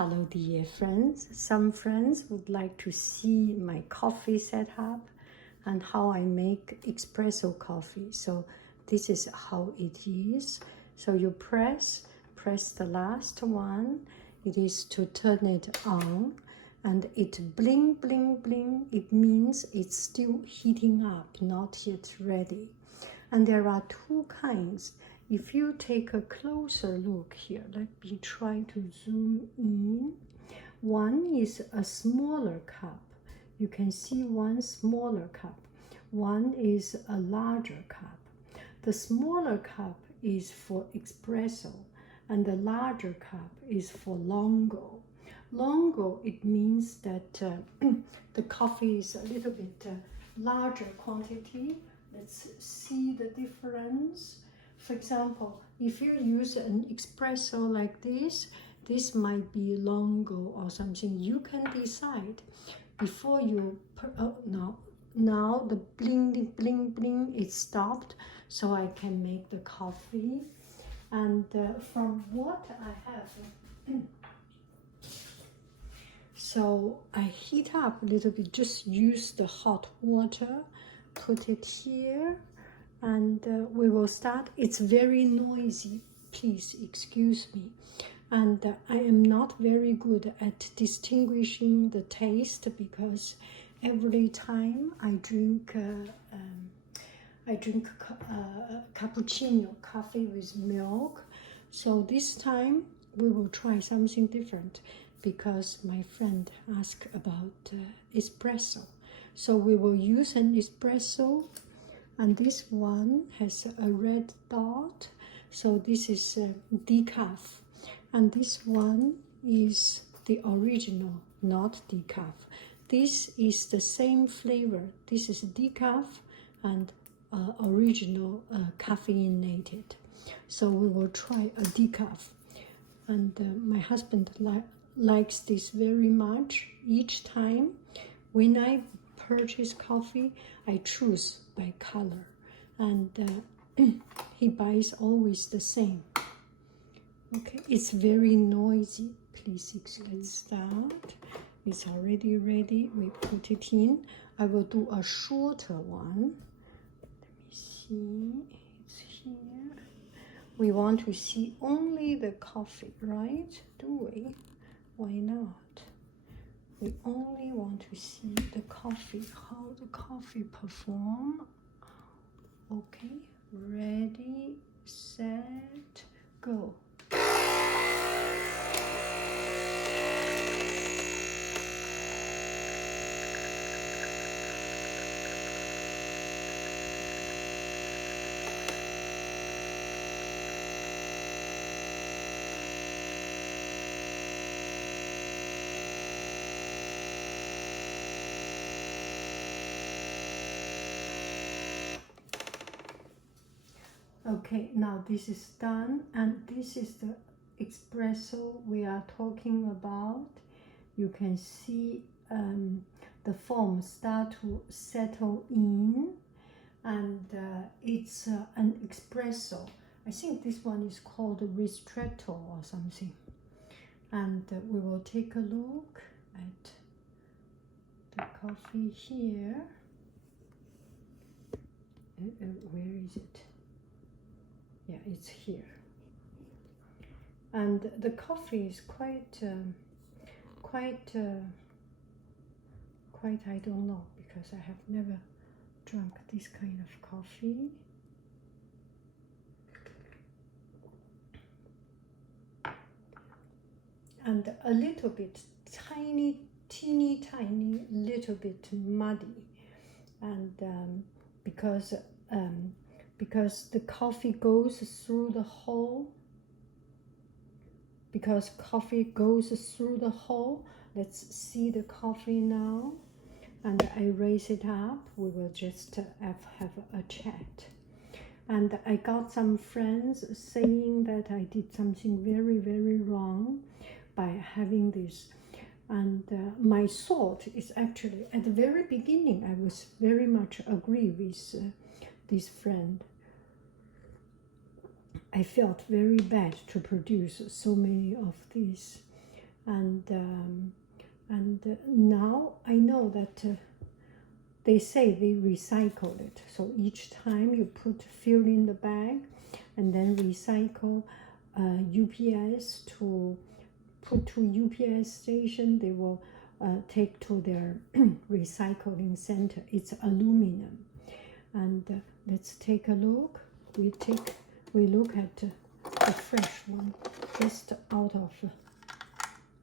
Hello dear friends. Some friends would like to see my coffee setup and how I make espresso coffee. So this is how it is. So you press the last one. It is to turn it on and it bling bling bling. It means it's still heating up, not yet ready. And there are two kinds. If you take a closer look here, let me try to zoom in. One is a smaller cup. You can see one smaller cup. One is a larger cup. The smaller cup is for espresso and the larger cup is for longo. Longo, it means that the coffee is a little bit larger quantity. Let's see the difference. For example, if you use an espresso like this might be longo or something. You can decide before you now the bling bling bling is stopped, so I can make the coffee. And from what I have, so I heat up a little bit, just use the hot water, put it here, and we will start. It's very noisy, please excuse me. And I am not very good at distinguishing the taste because every time I drink cappuccino, coffee with milk. So this time we will try something different because my friend asked about espresso. So we will use an espresso, and this one has a red dot. So this is decaf. And this one is the original, not decaf. This is the same flavor. This is decaf and original caffeinated. So we will try a decaf. And my husband likes this very much. Each time when I purchase coffee, I choose by color. And he buys always the same. Okay, it's very noisy. Please let's start. It's already ready. We put it in. I will do a shorter one. Let me see. It's here. We want to see only the coffee, right? Do we? Why not? We only want to see the coffee, how the coffee perform. Okay, ready, set, go. Okay, now this is done, and this is the espresso we are talking about. You can see the foam start to settle in, and it's an espresso. I think this one is called ristretto or something. And we will take a look at the coffee here. Where is it? Yeah, it's here. And the coffee is quite I don't know, because I have never drunk this kind of coffee. And a little bit teeny tiny little bit muddy, and because the coffee goes through the hole. Because coffee goes through the hole. Let's see the coffee now. And I raise it up. We will just have a chat. And I got some friends saying that I did something very, very wrong by having this. And my thought is actually, at the very beginning, I was very much agree with this friend. I felt very bad to produce so many of these. and now I know that they say they recycle it. So each time you fill in the bag, and then recycle UPS to put to UPS station. They will take to their recycling center. It's aluminum, and let's take a look. We look at the fresh one, just out of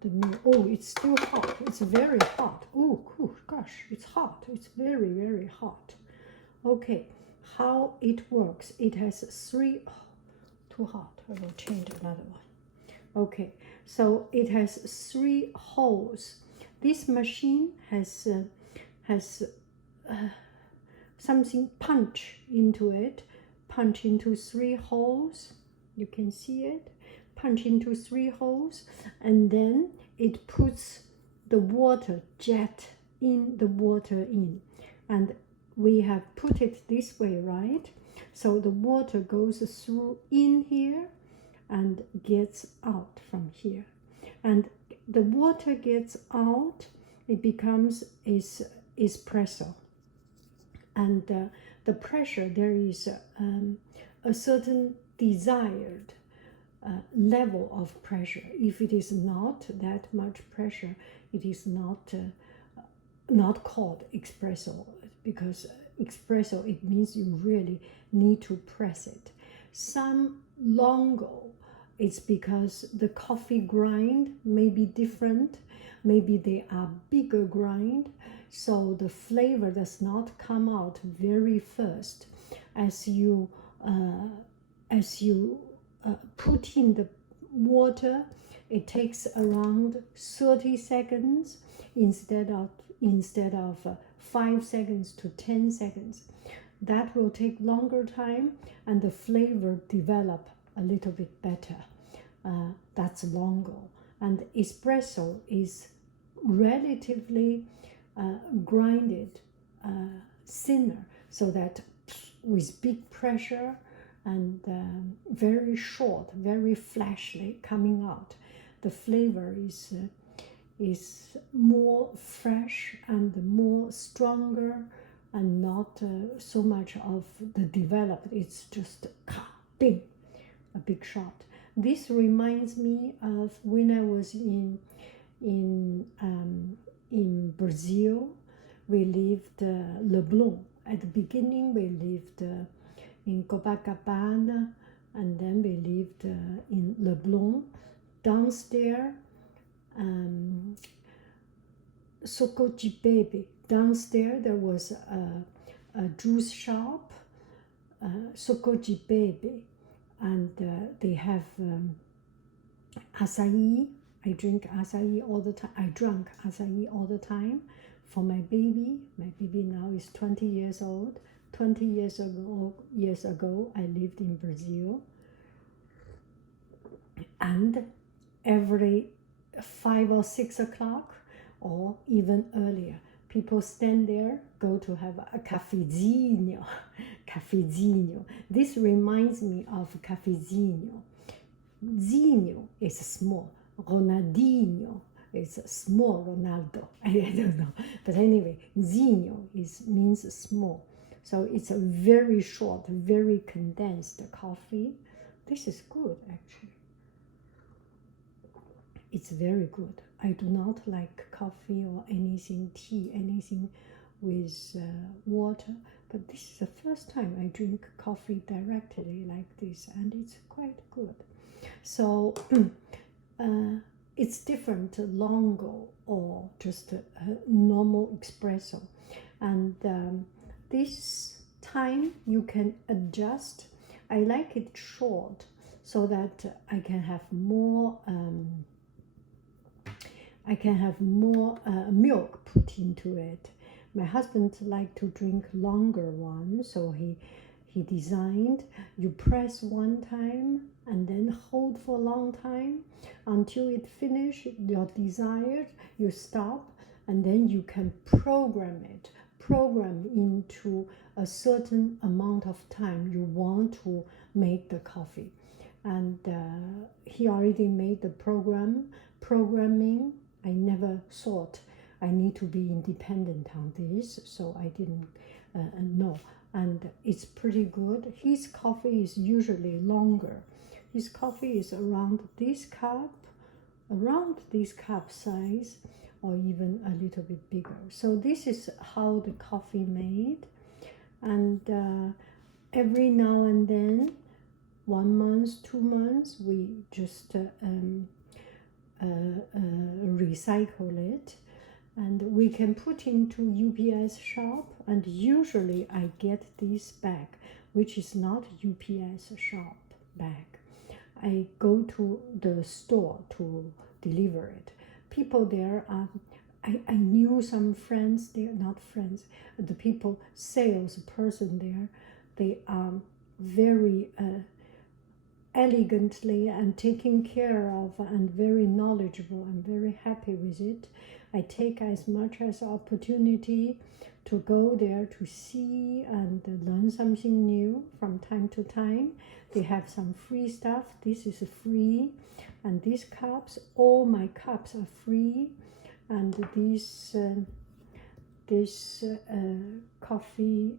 the milk. Oh, it's still hot. It's very hot. Oh, gosh, it's hot. It's very, very hot. Okay, how it works. It has three. Oh, too hot. I will change another one. Okay, so it has three holes. This machine has something punch into it. Punch into three holes. You can see it. Punch into three holes, and then it puts the water jet in the water in, and we have put it this way, right? So the water goes through in here and gets out from here, and the water gets out, it becomes espresso, and the pressure, there is a certain desired level of pressure. If it is not that much pressure, it is not called espresso, because espresso, it means you really need to press it. Some longo, it's because the coffee grind may be different. Maybe they are bigger grind, so the flavor does not come out very first. As you put in the water, it takes around 30 seconds instead of 5 seconds to 10 seconds. That will take longer time, and the flavor develop a little bit better. That's longo. And espresso is relatively grinded thinner, so that with big pressure and very short, very flashy coming out, the flavor is more fresh and more stronger, and not so much of the developed. It's just bing, a big shot. This reminds me of when I was in Brazil. We lived Leblon. At the beginning, we lived in Copacabana, and then we lived in Leblon. Downstairs, Socojipepe. Downstairs, there was a juice shop, Socojipepe, and they have acai. I drink acai all the time. I drank acai all the time for my baby. My baby now is 20 years old. 20 years ago, I lived in Brazil. And every 5 or 6 o'clock, or even earlier, people stand there, go to have a cafezinho. Cafezinho. This reminds me of cafezinho. Zinho is small. Ronaldinho is small Ronaldo. I don't know. But anyway, zinho means small. So it's a very short, very condensed coffee. This is good, actually. It's very good. I do not like coffee or anything, tea, anything with water. But this is the first time I drink coffee directly like this, and it's quite good. So it's different longo or just a normal espresso. And this time you can adjust. I like it short so that I can have more milk put into it. My husband liked to drink longer one, so he designed, you press one time and then hold for a long time until it finishes your desired, you stop, and then you can program into a certain amount of time you want to make the coffee. And he already made the program programming. I never thought I need to be independent on this, so I didn't know. And it's pretty good. His coffee is usually longer. His coffee is around this cup size, or even a little bit bigger. So this is how the coffee made. And every now and then, 1 month, 2 months, we just recycle it, and we can put into UPS shop. And usually I get this bag, which is not UPS shop bag. I go to the store to deliver it. People there are, I knew some friends, they're not friends, the people, salesperson there, they are very elegantly and taken care of and very knowledgeable. I'm very happy with it. I take as much as opportunity to go there to see and learn something new from time to time. They have some free stuff. This is free. And these cups, all my cups are free. And this coffee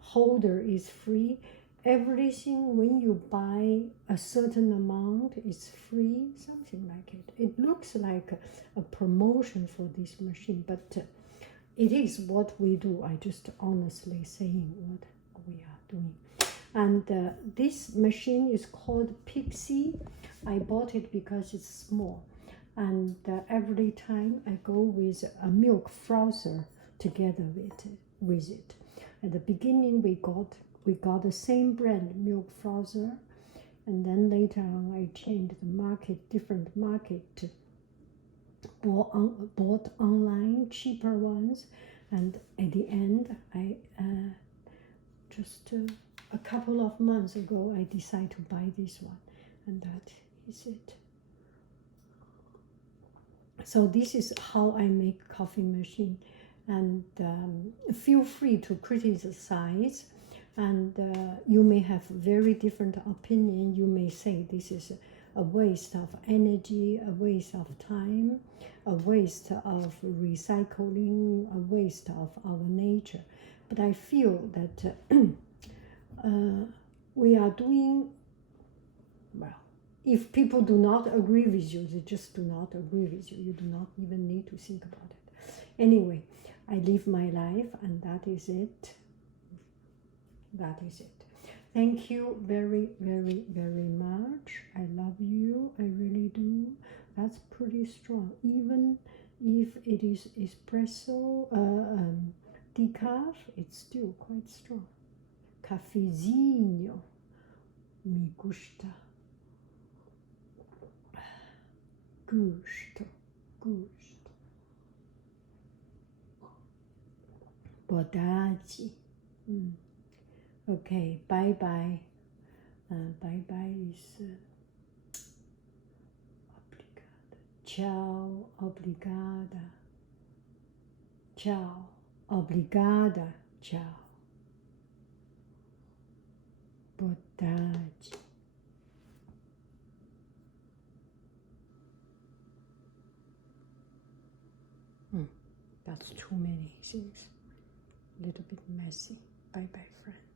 holder is free. Everything, when you buy a certain amount, is free, something like it. It looks like a promotion for this machine, but it is what we do. I just honestly saying what we are doing. And this machine is called Pixie. I bought it because it's small. And every time I go with a milk frother together with it. At the beginning, we got the same brand milk frother, and then later on I changed the market, different market, bought online cheaper ones, and at the end I just a couple of months ago I decided to buy this one, and that is it. So this is how I make coffee machine, and feel free to criticize. And you may have very different opinion. You may say this is a waste of energy, a waste of time, a waste of recycling, a waste of our nature. But I feel that we are doing well. If people do not agree with you, they just do not agree with you. You do not even need to think about it. Anyway, I live my life, and that is it. That is it. Thank you very, very, very much. I love you. I really do. That's pretty strong. Even if it is espresso, decaf, it's still quite strong. Cafezinho. Mi gusta. Gusto. Gusto. Bodaci. Okay, bye-bye. Bye-bye is obrigada. Ciao, obrigada. Ciao, obrigada. Ciao. Bodaci. That's too many things. A little bit messy. Bye-bye, friends.